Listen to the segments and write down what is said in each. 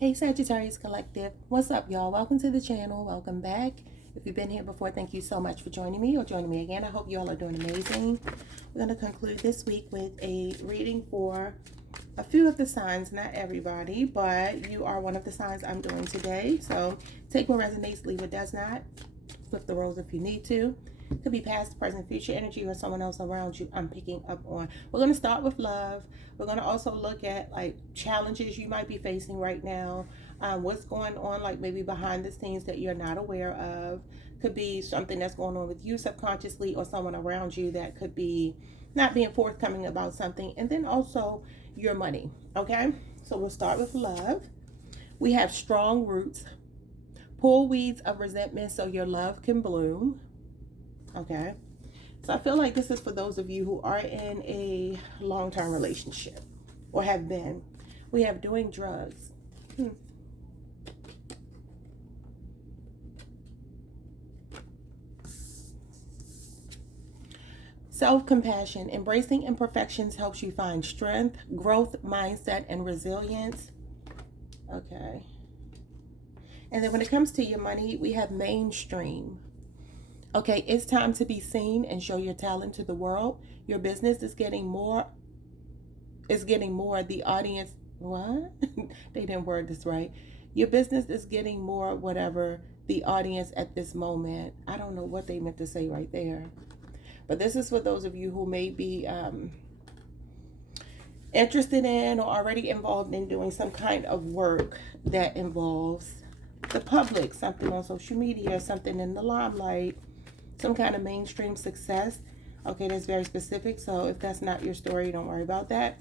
Hey Sagittarius Collective, what's up y'all? Welcome to the channel, welcome back. If you've been here before, thank you so much for joining me or joining me again. I hope you all are doing amazing. We're going to conclude this week with a reading for a few of the signs, not everybody, but you are one of the signs I'm doing today. So take what resonates, leave what does not. Flip the roles if you need to. Could be past, present, future energy or someone else around you I'm picking up on. We're going to start with love. We're going to also look at like challenges you might be facing right now. What's going on like maybe behind the scenes that you're not aware of. Could be something that's going on with you subconsciously or someone around you that could be not being forthcoming about something. And then also your money. Okay, so we'll start with love. We have strong roots. Pull weeds of resentment so your love can bloom. Okay, so I feel like this is for those of you who are in a long-term relationship or have been. We have doing drugs. Self-compassion. Embracing imperfections helps you find strength, growth, mindset, and resilience. Okay. And then when it comes to your money, we have mainstream. Okay, it's time to be seen and show your talent to the world. Your business is getting more. The audience. What? They didn't word this right. Your business is getting more whatever the audience at this moment. I don't know what they meant to say right there. But this is for those of you who may be interested in or already involved in doing some kind of work that involves the public, something on social media, something in the limelight, some kind of mainstream success. Okay, that's very specific. So if that's not your story, don't worry about that.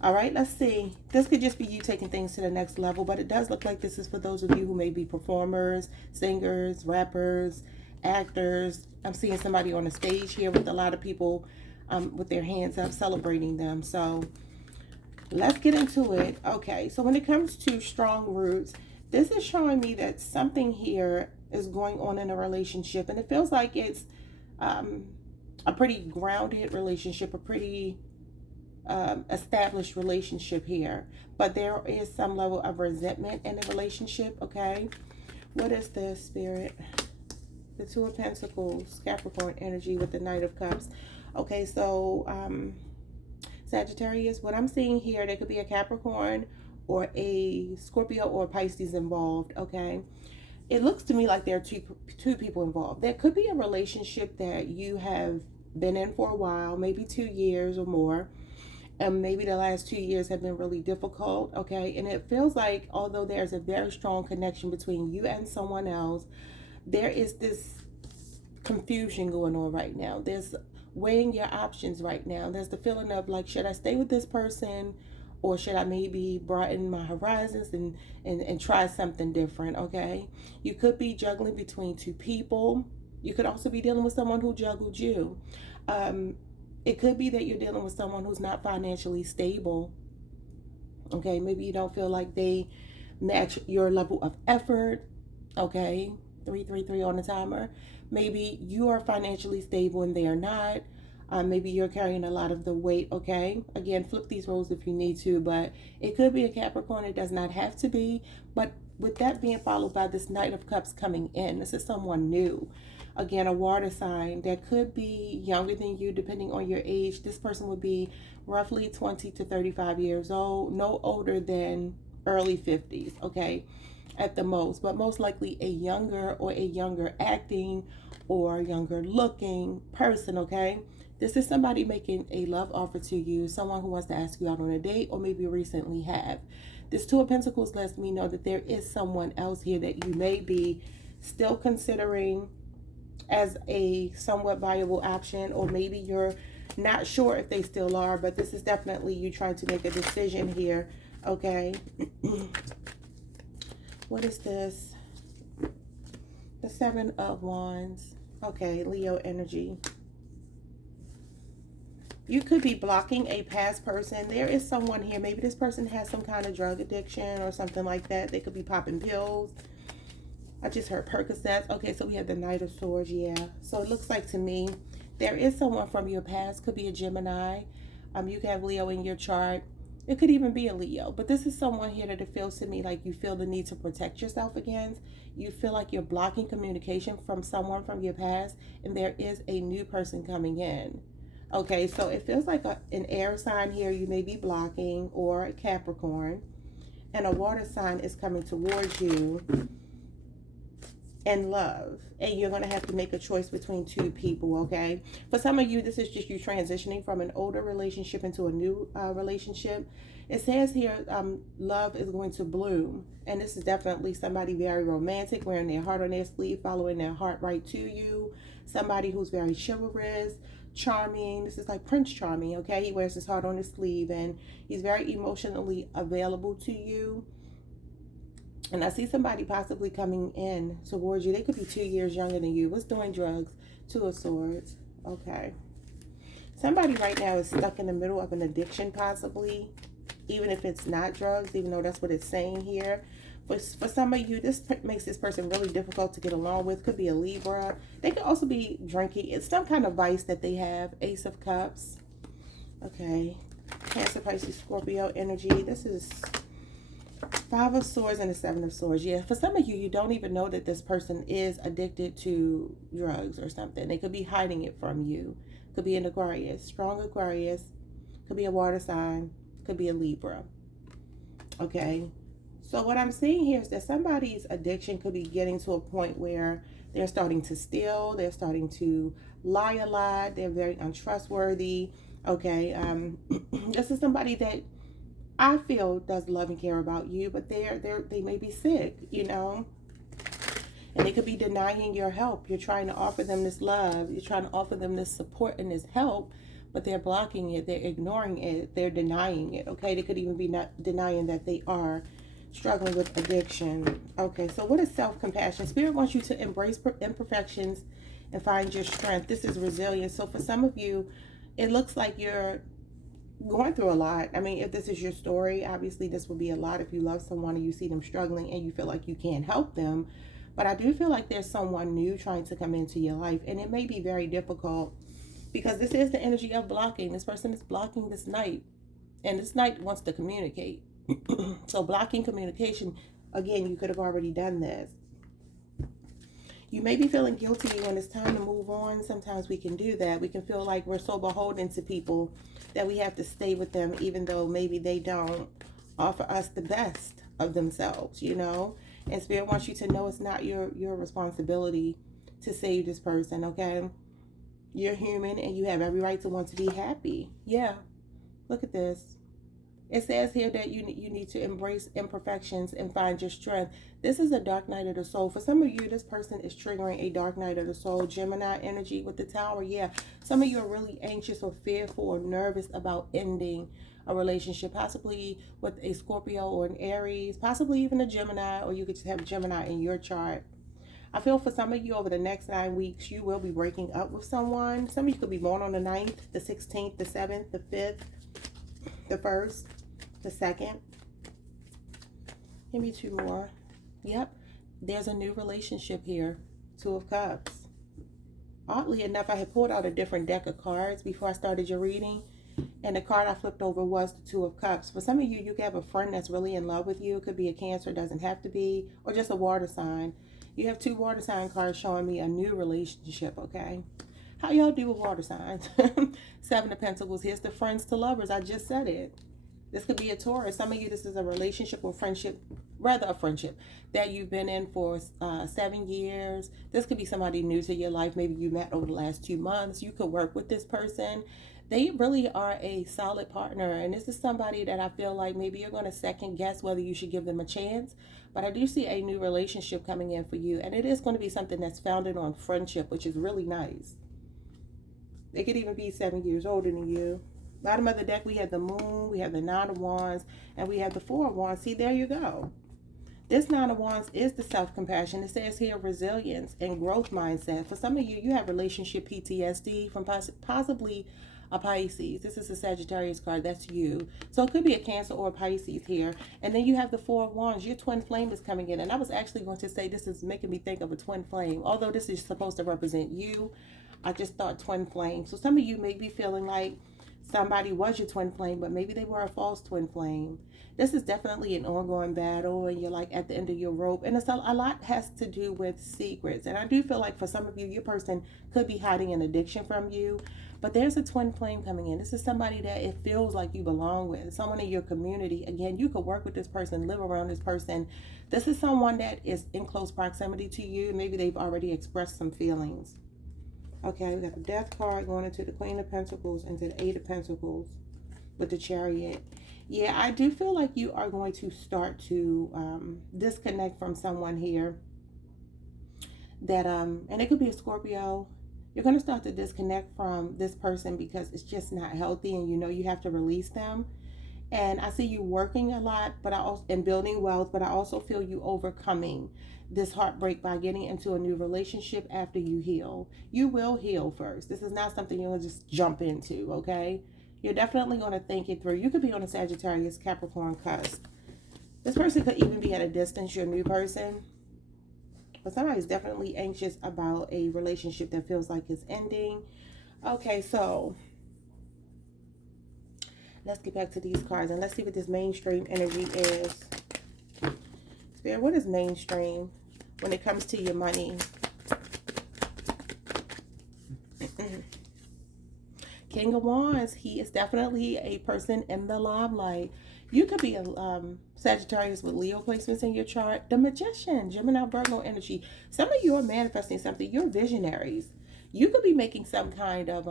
All right, let's see. This could just be you taking things to the next level, but it does look like this is for those of you who may be performers, singers, rappers, actors. I'm seeing somebody on the stage here with a lot of people with their hands up celebrating them. So let's get into it. Okay, so when it comes to strong roots, this is showing me that something here is going on in a relationship, and it feels like it's a pretty grounded relationship, a pretty established relationship here, but there is some level of resentment in the relationship. Okay, what is this, Spirit? The Two of Pentacles, Capricorn energy with the Knight of Cups. Okay, so Sagittarius, what I'm seeing here, there could be a Capricorn or a Scorpio or a Pisces involved. Okay, it looks to me like there are two people involved. There could be a relationship that you have been in for a while, maybe 2 years or more, and maybe the last 2 years have been really difficult. Okay, and it feels like although there's a very strong connection between you and someone else, there is this confusion going on right now. There's weighing your options right now. There's the feeling of like, should I stay with this person, or should I maybe broaden my horizons and try something different? Okay, you could be juggling between two people. You could also be dealing with someone who juggled you. It could be that you're dealing with someone who's not financially stable. Okay, maybe you don't feel like they match your level of effort. Okay, 333 on the timer. Maybe you are financially stable and they are not. Maybe you're carrying a lot of the weight. Okay, again, flip these roles if you need to, but it could be a Capricorn. It does not have to be. But with that being followed by this Knight of Cups coming in, this is someone new. Again, a water sign that could be younger than you depending on your age. This person would be roughly 20 to 35 years old, no older than early 50s. Okay, at the most, but most likely a younger acting or younger looking person. Okay, this is somebody making a love offer to you, someone who wants to ask you out on a date or maybe recently have. This Two of Pentacles lets me know that there is someone else here that you may be still considering as a somewhat viable option, or maybe you're not sure if they still are, but this is definitely you trying to make a decision here. Okay. What is this? The Seven of Wands. Okay, Leo energy. You could be blocking a past person. There is someone here. Maybe this person has some kind of drug addiction or something like that. They could be popping pills. I just heard Percocets. Okay, so we have the Knight of Swords. Yeah. So it looks like to me there is someone from your past. Could be a Gemini. You can have Leo in your chart. It could even be a Leo, but this is someone here that it feels to me like you feel the need to protect yourself against. You feel like you're blocking communication from someone from your past, and there is a new person coming in. Okay, so it feels like an air sign here you may be blocking, or a Capricorn, and a water sign is coming towards you and love, and you're going to have to make a choice between two people. Okay, for some of you, this is just you transitioning from an older relationship into a new relationship. It says here, love is going to bloom, and this is definitely somebody very romantic, wearing their heart on their sleeve, following their heart right to you. Somebody who's very chivalrous, charming. This is like Prince Charming. Okay, he wears his heart on his sleeve, and he's very emotionally available to you. And I see somebody possibly coming in towards you. They could be 2 years younger than you. What's doing drugs? Two of Swords. Okay. Somebody right now is stuck in the middle of an addiction, possibly. Even if it's not drugs, even though that's what it's saying here. For some of you, this makes this person really difficult to get along with. Could be a Libra. They could also be drinking. It's some kind of vice that they have. Ace of Cups. Okay. Cancer, Pisces, Scorpio energy. This is Five of Swords and the Seven of Swords. Yeah, for some of you, you don't even know that this person is addicted to drugs or something. They could be hiding it from you. Could be an Aquarius, strong Aquarius. Could be a water sign. Could be a Libra. Okay. So what I'm seeing here is that somebody's addiction could be getting to a point where they're starting to steal. They're starting to lie a lot. They're very untrustworthy. Okay. This is somebody that I feel does love and care about you, but they may be sick, you know, and they could be denying your help. You're trying to offer them this love. You're trying to offer them this support and this help, but they're blocking it. They're ignoring it. They're denying it. Okay. They could even be not denying that they are struggling with addiction. Okay. So what is self-compassion? Spirit wants you to embrace imperfections and find your strength. This is resilience. So for some of you, it looks like you're going through a lot. I mean, if this is your story, obviously this will be a lot if you love someone and you see them struggling and you feel like you can't help them. But I do feel like there's someone new trying to come into your life, and it may be very difficult because this is the energy of blocking. This person is blocking this knight, and this knight wants to communicate. So blocking communication, again, you could have already done this. You may be feeling guilty when it's time to move on. Sometimes we can do that. We can feel like we're so beholden to people that we have to stay with them, even though maybe they don't offer us the best of themselves, you know. And Spirit wants you to know it's not your responsibility to save this person, okay? You're human and you have every right to want to be happy. Yeah, look at this. It says here that you need to embrace imperfections and find your strength. This is a dark night of the soul. For some of you, this person is triggering a dark night of the soul. Gemini energy with the Tower. Yeah, some of you are really anxious or fearful or nervous about ending a relationship, possibly with a Scorpio or an Aries, possibly even a Gemini, or you could just have Gemini in your chart. I feel for some of you over the next 9 weeks, you will be breaking up with someone. Some of you could be born on the 9th, the 16th, the 7th, the 5th, the 1st. The 2nd. Give me 2 more. Yep. There's a new relationship here. 2 of Cups. Oddly enough, I had pulled out a different deck of cards before I started your reading. And the card I flipped over was the 2 of Cups. For some of you, you could have a friend that's really in love with you. It could be a Cancer, doesn't have to be. Or just a water sign. You have 2 water sign cards showing me a new relationship, okay? How y'all do with water signs? 7 of Pentacles. Here's the friends to lovers. I just said it. This could be a Taurus. Some of you, this is a relationship or friendship, rather a friendship that you've been in for 7 years. This could be somebody new to your life. Maybe you met over the last 2 months. You could work with this person. They really are a solid partner. And this is somebody that I feel like maybe you're going to second guess whether you should give them a chance. But I do see a new relationship coming in for you. And it is going to be something that's founded on friendship, which is really nice. They could even be 7 years older than you. Bottom of the deck, we have the Moon, we have the 9 of Wands, and we have the 4 of Wands. See, there you go. This 9 of Wands is the self-compassion. It says here resilience and growth mindset. For some of you, you have relationship PTSD from possibly a Pisces. This is a Sagittarius card. That's you. So it could be a Cancer or a Pisces here. And then you have the 4 of Wands. Your twin flame is coming in. And I was actually going to say this is making me think of a twin flame. Although this is supposed to represent you, I just thought twin flame. So some of you may be feeling like somebody was your twin flame, but maybe they were a false twin flame. This is definitely an ongoing battle, and you're like at the end of your rope. And it's a lot has to do with secrets. And I do feel like for some of you, your person could be hiding an addiction from you. But there's a twin flame coming in. This is somebody that it feels like you belong with. Someone in your community. Again, you could work with this person, live around this person. This is someone that is in close proximity to you. Maybe they've already expressed some feelings. Okay, we got the Death card going into the Queen of Pentacles, into the Eight of Pentacles with the Chariot. Yeah, I do feel like you are going to start to disconnect from someone here. That, and it could be a Scorpio. You're going to start to disconnect from this person because it's just not healthy, and you know you have to release them. And I see you working a lot, but I also and building wealth, but I also feel you overcoming this heartbreak by getting into a new relationship after you heal. You will heal first. This is not something you'll just jump into, okay? You're definitely going to think it through. You could be on a Sagittarius Capricorn cusp. This person could even be at a distance, your new person. But somebody's definitely anxious about a relationship that feels like it's ending. Okay, so let's get back to these cards and let's see what this mainstream energy is. Spirit, what is mainstream when it comes to your money? King of Wands, he is definitely a person in the limelight. You could be a Sagittarius with Leo placements in your chart. The Magician, Gemini, Virgo energy. Some of you are manifesting something. You're visionaries. You could be making some kind of,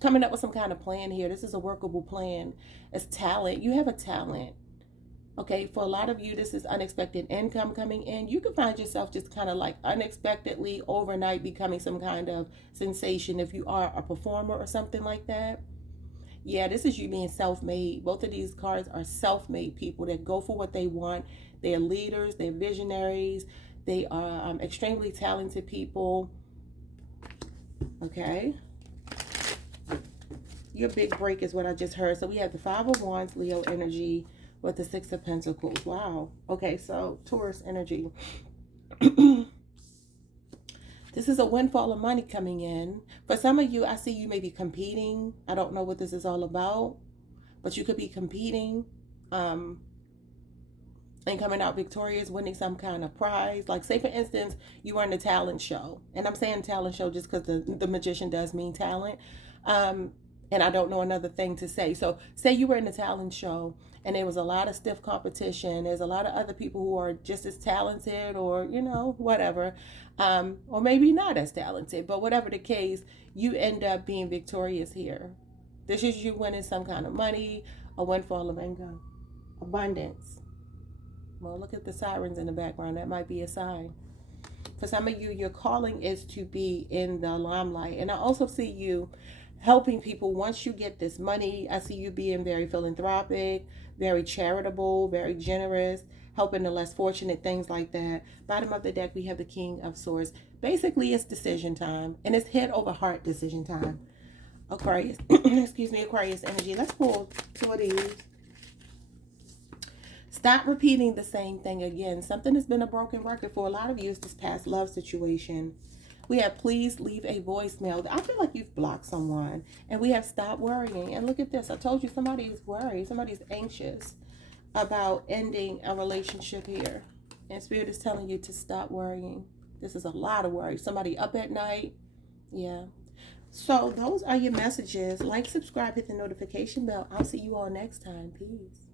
coming up with some kind of plan here. This is a workable plan. It's talent. You have a talent. Okay, for a lot of you, this is unexpected income coming in. You could find yourself just kind of like unexpectedly overnight becoming some kind of sensation if you are a performer or something like that. Yeah, this is you being self-made. Both of these cards are self-made people that go for what they want. They're leaders. They're visionaries. They are extremely talented people. Okay. Your big break is what I just heard. So we have the Five of Wands, Leo energy, with the Six of Pentacles. Wow. Okay, so Taurus energy. This is a windfall of money coming in. For some of you, I see you may be competing. I don't know what this is all about, but you could be competing and coming out victorious, winning some kind of prize. Like, say, for instance, you were in a talent show. And I'm saying talent show just because the Magician does mean talent. And I don't know another thing to say. So say you were in a talent show and there was a lot of stiff competition. There's a lot of other people who are just as talented or, you know, whatever. Or maybe not as talented. But whatever the case, you end up being victorious here. This is you winning some kind of money, a windfall of income, abundance. Well, look at the sirens in the background. That might be a sign. For some of you, your calling is to be in the limelight. And I also see you helping people once you get this money. I see you being very philanthropic, very charitable, very generous, helping the less fortunate, things like that. Bottom of the deck, we have the King of Swords. Basically, it's decision time, and it's head over heart decision time. Aquarius, excuse me, Aquarius energy. Let's pull two of these. Stop repeating the same thing again. Something has been a broken record for a lot of you. It's this past love situation. We have please leave a voicemail. I feel like you've blocked someone. And we have stop worrying. And look at this. I told you somebody is worried. Somebody's anxious about ending a relationship here. And Spirit is telling you to stop worrying. This is a lot of worry. Somebody up at night. Yeah. So those are your messages. Like, subscribe, hit the notification bell. I'll see you all next time. Peace.